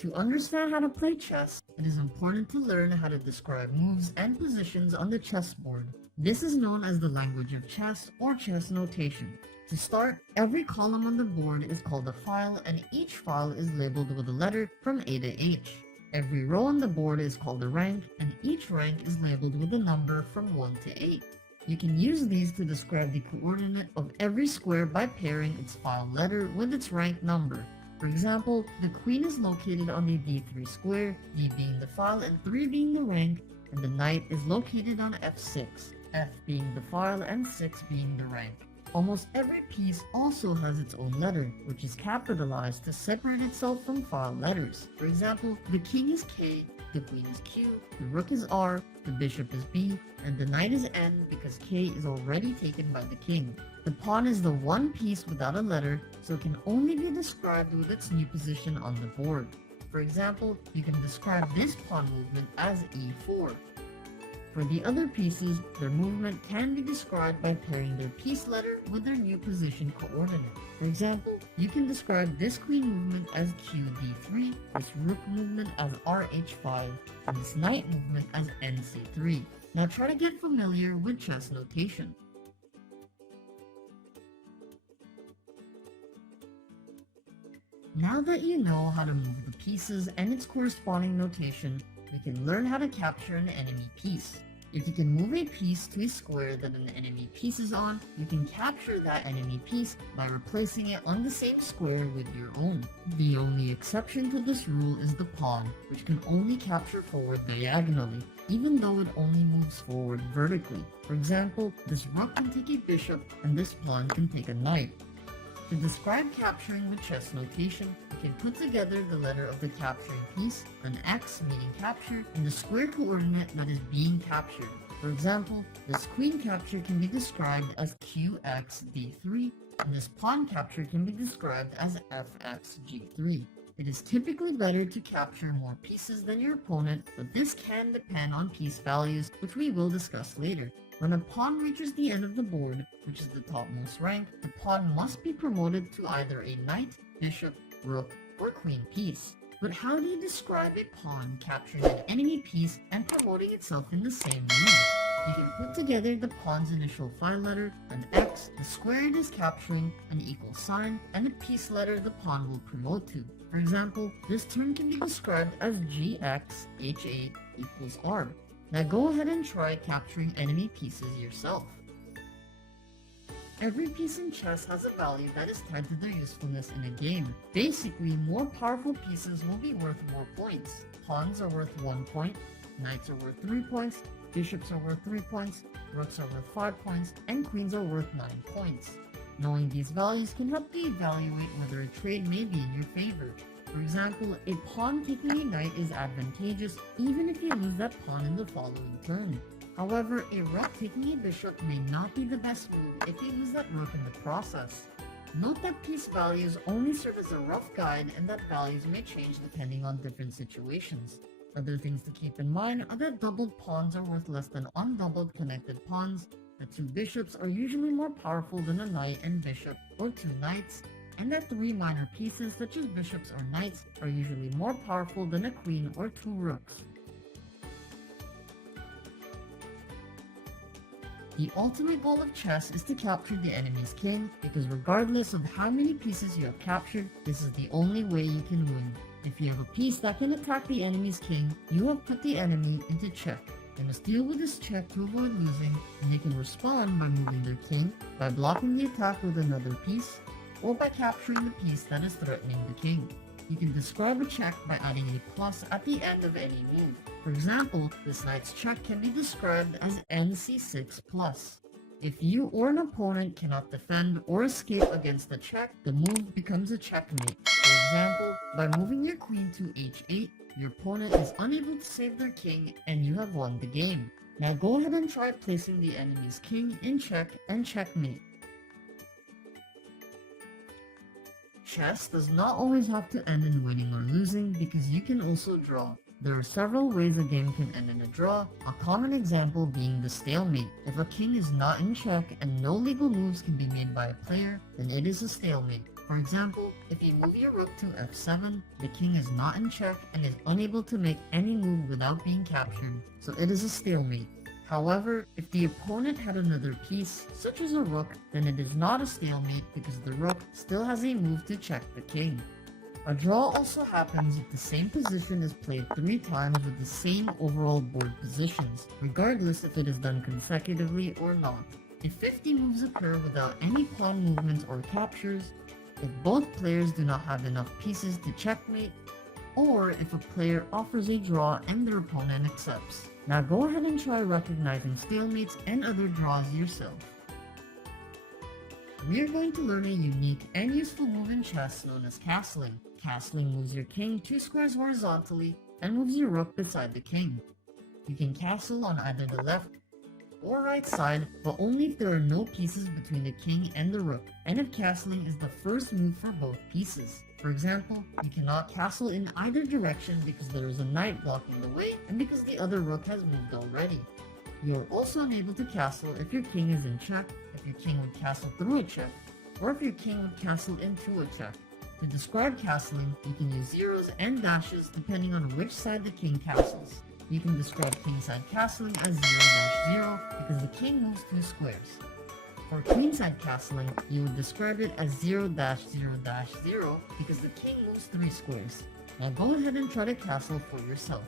To understand how to play chess, it is important to learn how to describe moves and positions on the chessboard. This is known as the language of chess or chess notation. To start, every column on the board is called a file, and each file is labeled with a letter from A to H. Every row on the board is called a rank, and each rank is labeled with a number from 1 to 8. You can use these to describe the coordinate of every square by pairing its file letter with its rank number. For example, the queen is located on the d3 square, d being the file and 3 being the rank, and the knight is located on f6, f being the file and 6 being the rank. Almost every piece also has its own letter, which is capitalized to separate itself from file letters. For example, the king is K, the queen is Q, the rook is R, the bishop is B, and the knight is N because K is already taken by the king. The pawn is the one piece without a letter, so it can only be described with its new position on the board. For example, you can describe this pawn movement as E4. For the other pieces, their movement can be described by pairing their piece letter with their new position coordinate. For example, you can describe this queen movement as QD3, this rook movement as RH5, and this knight movement as NC3. Now try to get familiar with chess notation. Now that you know how to move the pieces and its corresponding notation, we can learn how to capture an enemy piece. If you can move a piece to a square that an enemy piece is on, you can capture that enemy piece by replacing it on the same square with your own. The only exception to this rule is the pawn, which can only capture forward diagonally, even though it only moves forward vertically. For example, this rook can take a bishop and this pawn can take a knight. To describe capturing with chess notation, you can put together the letter of the capturing piece, an X meaning capture, and the square coordinate that is being captured. For example, this queen capture can be described as QXD3, and this pawn capture can be described as FXG3. It is typically better to capture more pieces than your opponent, but this can depend on piece values, which we will discuss later. When a pawn reaches the end of the board, which is the topmost rank, the pawn must be promoted to either a knight, bishop, rook, or queen piece. But how do you describe a pawn capturing an enemy piece and promoting itself in the same move? You can put together the pawn's initial file letter, an X, the square it is capturing, an equal sign, and the piece letter the pawn will promote to. For example, this term can be described as GX H8 equals R. Now go ahead and try capturing enemy pieces yourself. Every piece in chess has a value that is tied to their usefulness in a game. Basically, more powerful pieces will be worth more points. Pawns are worth 1 point, knights are worth 3 points, bishops are worth 3 points, rooks are worth 5 points, and queens are worth 9 points. Knowing these values can help you evaluate whether a trade may be in your favor. For example, a pawn taking a knight is advantageous even if you lose that pawn in the following turn. However, a rook taking a bishop may not be the best move if you lose that rook in the process. Note that piece values only serve as a rough guide and that values may change depending on different situations. Other things to keep in mind are that doubled pawns are worth less than undoubled connected pawns, that 2 bishops are usually more powerful than a knight and bishop, or 2 knights, and that 3 minor pieces such as bishops or knights are usually more powerful than a queen or 2 rooks. The ultimate goal of chess is to capture the enemy's king, because regardless of how many pieces you have captured, this is the only way you can win. If you have a piece that can attack the enemy's king, you have put the enemy into check. They must deal with this check to avoid losing, and they can respond by moving their king, by blocking the attack with another piece, or by capturing the piece that is threatening the king. You can describe a check by adding a plus at the end of any move. For example, this knight's check can be described as NC6 plus. If you or an opponent cannot defend or escape against the check, the move becomes a checkmate. For example, by moving your queen to H8, your opponent is unable to save their king and you have won the game. Now go ahead and try placing the enemy's king in check and checkmate. Chess does not always have to end in winning or losing because you can also draw. There are several ways a game can end in a draw, a common example being the stalemate. If a king is not in check and no legal moves can be made by a player, then it is a stalemate. For example, if you move your rook to f7, the king is not in check and is unable to make any move without being captured, so it is a stalemate. However, if the opponent had another piece, such as a rook, then it is not a stalemate because the rook still has a move to check the king. A draw also happens if the same position is played 3 times with the same overall board positions, regardless if it is done consecutively or not. If 50 moves occur without any pawn movements or captures, if both players do not have enough pieces to checkmate, or if a player offers a draw and their opponent accepts. Now go ahead and try recognizing stalemates and other draws yourself. We are going to learn a unique and useful move in chess known as castling. Castling moves your king 2 squares horizontally and moves your rook beside the king. You can castle on either the left or right side, but only if there are no pieces between the king and the rook, and if castling is the first move for both pieces. For example, you cannot castle in either direction because there is a knight blocking the way and because the other rook has moved already. You are also unable to castle if your king is in check, if your king would castle through a check, or if your king would castle into a check. To describe castling, you can use zeros and dashes depending on which side the king castles. You can describe kingside castling as 0-0 because the king moves 2 squares. For queenside castling, you would describe it as 0-0-0 because the king moves 3 squares. Now go ahead and try to castle for yourself.